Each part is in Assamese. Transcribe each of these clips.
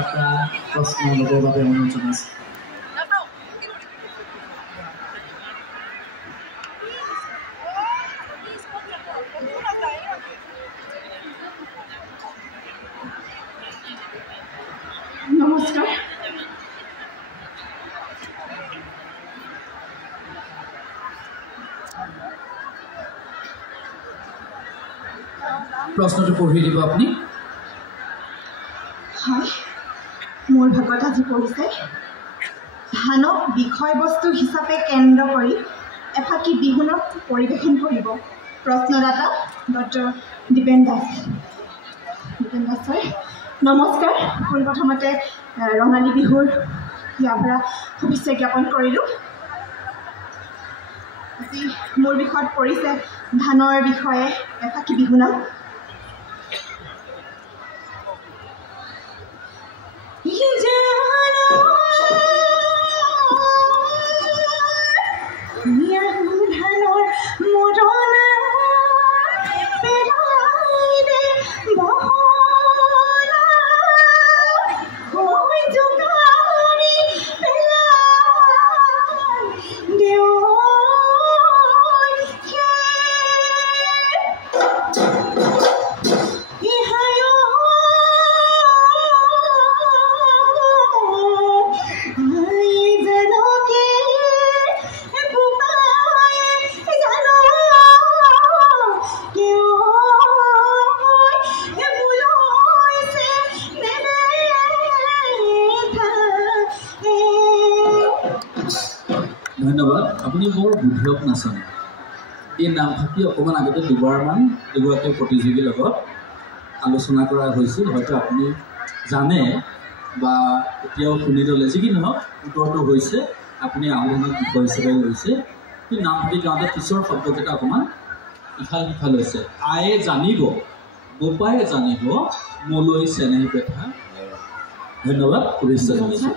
এটা প্ৰশ্ন ল'বৰ বাবে অনুৰোধ জনাইছোঁ। নমস্কাৰ। প্ৰশ্নটো পঢ়ি দিব আপুনি। হয়, মোৰ ভাগত আজি পৰিছে ধানক বিষয়বস্তু হিচাপে কেন্দ্ৰ কৰি এফাকি বিহুনাম পৰিৱেশন কৰিব প্ৰশ্নদাতা ডক্টৰ দীপেন দাস। দীপেন দাস ছাৰ নমস্কাৰ। পোনপ্ৰথমতে ৰঙালী বিহুৰ ইয়াৰ পৰা শুভেচ্ছা জ্ঞাপন কৰিলোঁ। আজি মোৰ বিষয়ত পৰিছে ধানৰ বিষয়ে এফাকি বিহুনাম। ধন্যবাদ। আপুনি বৰ বুদ্ধিয়ক নাচনী। এই নামফাকি অকণমান আগতে দুবাৰমান দুগৰাকী প্ৰতিযোগীৰ লগত আলোচনা কৰা হৈছিল। হয়তো আপুনি জানে বা এতিয়াও শুনি ল'লে, যি কি নহওক উত্তৰটো হৈছে আপুনি আলোচনাৰ বিষয় হিচাপে লৈছে। কিন্তু নামফাকি গাঁৱতে পিছৰ শব্দকেইটা অকণমান ইফাল সিফাল হৈছে। আয়ে জানিব, বোপায়ে জানিব, মোলৈ চেনেহ পেঠা। ধন্যবাদ, শুভেচ্ছা জনাইছোঁ।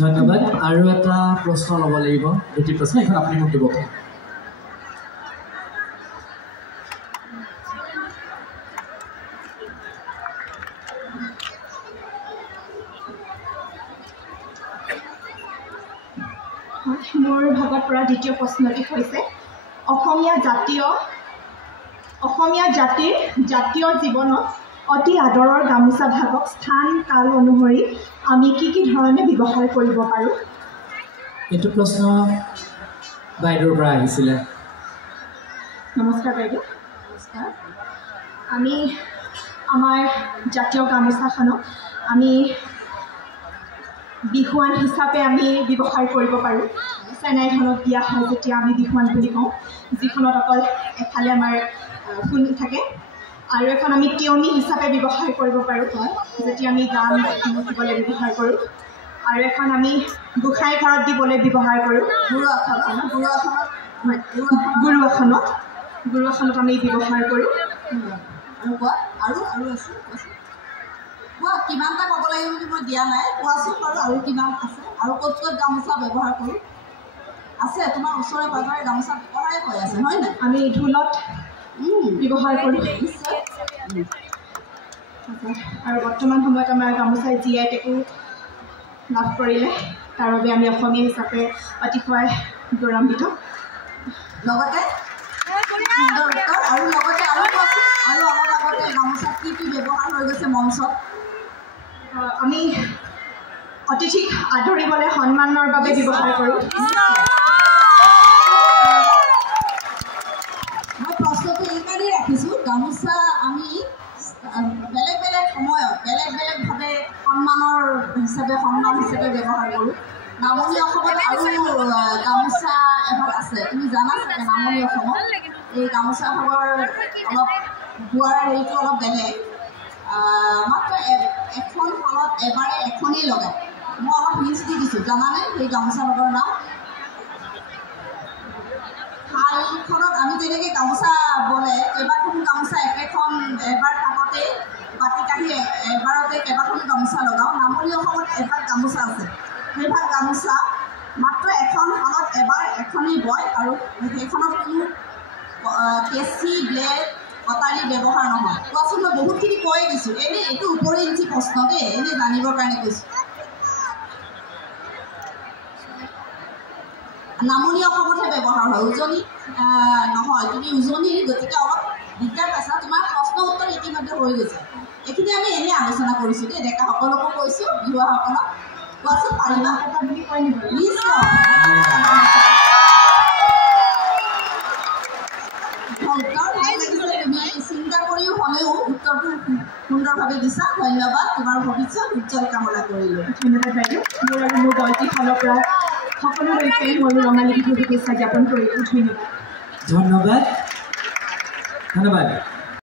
ধন্যবাদ। আৰু এটা প্ৰশ্ন ল'ব লাগিব, দুটি প্ৰশ্ন, এইখন আপুনি মোক দিব। মোৰ ভাগত পৰা দ্বিতীয় প্ৰশ্নটি হৈছে অসমীয়া জাতিৰ জাতীয় জীৱনত অতি আদৰৰ গামোচা ভাগক স্থান কাল অনুসৰি আমি কি ধৰণে ব্যৱহাৰ কৰিব পাৰোঁ? এইটো প্ৰশ্ন বাইদেউৰ পৰা আহিছিলে। নমস্কাৰ বাইদেউ। নমস্কাৰ। আমি আমাৰ জাতীয় গামোচাখনক আমি বিহুৱান হিচাপে আমি ব্যৱহাৰ কৰিব পাৰোঁ। চেনাইখনক দিয়া হয় যেতিয়া আমি বিহুৱান বুলি কওঁ, যিখনত অকল এফালে আমাৰ ফুল থাকে, আৰু এখন আমি তিয়নি হিচাপে ব্যৱহাৰ কৰিব পাৰোঁ যেতিয়া আমি গান দিবলৈ ব্যৱহাৰ কৰোঁ, আৰু এখন আমি গোসাঁই ঘৰত দিবলৈ ব্যৱহাৰ কৰোঁ। গুৰু আসনত আমি ব্যৱহাৰ কৰোঁ। আৰু কোৱা আৰু আছে কোৱা, কিমানটা ক'ব লাগিব বুলি মই দিয়া নাই, কোৱাচোন বাৰু আৰু কিমান আছে, আৰু ক'ত ক'ত গামোচা ব্যৱহাৰ কৰোঁ আছে? তোমাৰ ওচৰে পাজৰে গামোচা ব্যৱহাৰে হৈ আছে, হয় নাই? আমি ঢোলত ব্যৱহাৰ কৰোঁ নিশ্চয়। আৰু বৰ্তমান সময়ত আমাৰ গামোচাই GI টেগো লাভ কৰিলে, তাৰ বাবে আমি অসমীয়া হিচাপে অতিশয় গৌৰৱান্বিত। লগতে সুন্দৰ উত্তৰ। আৰু লগতে আৰু কোৱাচোন, আৰু অলপ আগতে গামোচাত কি ব্যৱহাৰ হৈ গৈছে মঞ্চত? আমি অতিথিক আদৰিবলৈ সন্মানৰ বাবে ব্যৱহাৰ কৰোঁ। মই প্ৰশ্নটো এইকাৰণেই ৰাখিছোঁ, গামোচা আমি বেলেগ বেলেগ সময়ত বেলেগ বেলেগভাৱে সন্মান হিচাপে ব্যৱহাৰ কৰোঁ। নামনি অসমত আৰু গামোচা এভাগ আছে, তুমি জানা চাগে নামনি অসমত এই গামোচা ভাগৰ অলপ বোৱাৰ হেৰিটো অলপ বেলেগ। মাত্ৰ এখন শালত এবাৰে এখনেই লগায়। মই অলপ হিণ্টছ দি দিছোঁ, জানানে সেই গামোচা ভাগৰ নাম? শালখনত আমি যেনেকৈ গামোচা বলে, কেইবাখনো গামোচা একেখন এবাৰ কাষতে বাতি কাঢ়ি এবাৰতে কেইবাখনো গামোচা লগাওঁ। নামনি অসমত এভাগ গামোচা আছে, সেইভাগ গামোচা মাত্ৰ এখন শালত এবাৰ এখনেই বয়, আৰু সেইখনত কোনো কেঁচি ব্লেড কটাৰী ব্যৱহাৰ নহয় কোৱাচোন মই বহুতখিনি কৈ দিছোঁ এনেই এইটো উপৰিঞ্চি প্ৰশ্ন দেই এনেই জানিবৰ কাৰণে কৈছোঁ নামনি অসমতহে ব্যৱহাৰ হয় উজনি নহয় তুমি উজনিৰ গতিকে অলপ দিগদাৰ পাইছা তোমাৰ প্ৰশ্ন উত্তৰ ইতিমধ্যে হৈ গৈছে এইখিনি আমি এনেই আলোচনা কৰিছোঁ দেই ডেকাসকলকো কৈছোঁ বিহুৱাসকলক কোৱাচোন পাৰিবা কথা বুলি কৈ নিশ্চয় তুমি চিন্তা কৰিও হ'লেও উত্তৰটো সুন্দৰভাৱে দিছা ধন্যবাদ তোমাৰ ভৱিষ্যত উজ্জ্বল কামনা কৰিলোঁ ধন্যবাদ বাইদেউ মোৰ আৰু মোৰ দলটিৰ ফালৰ পৰা সকলোলৈকে মই ৰঙালী বিহুৰ শুভেচ্ছা জ্ঞাপন কৰিলোঁ ধন্যবাদ ধন্যবাদ ধন্যবাদ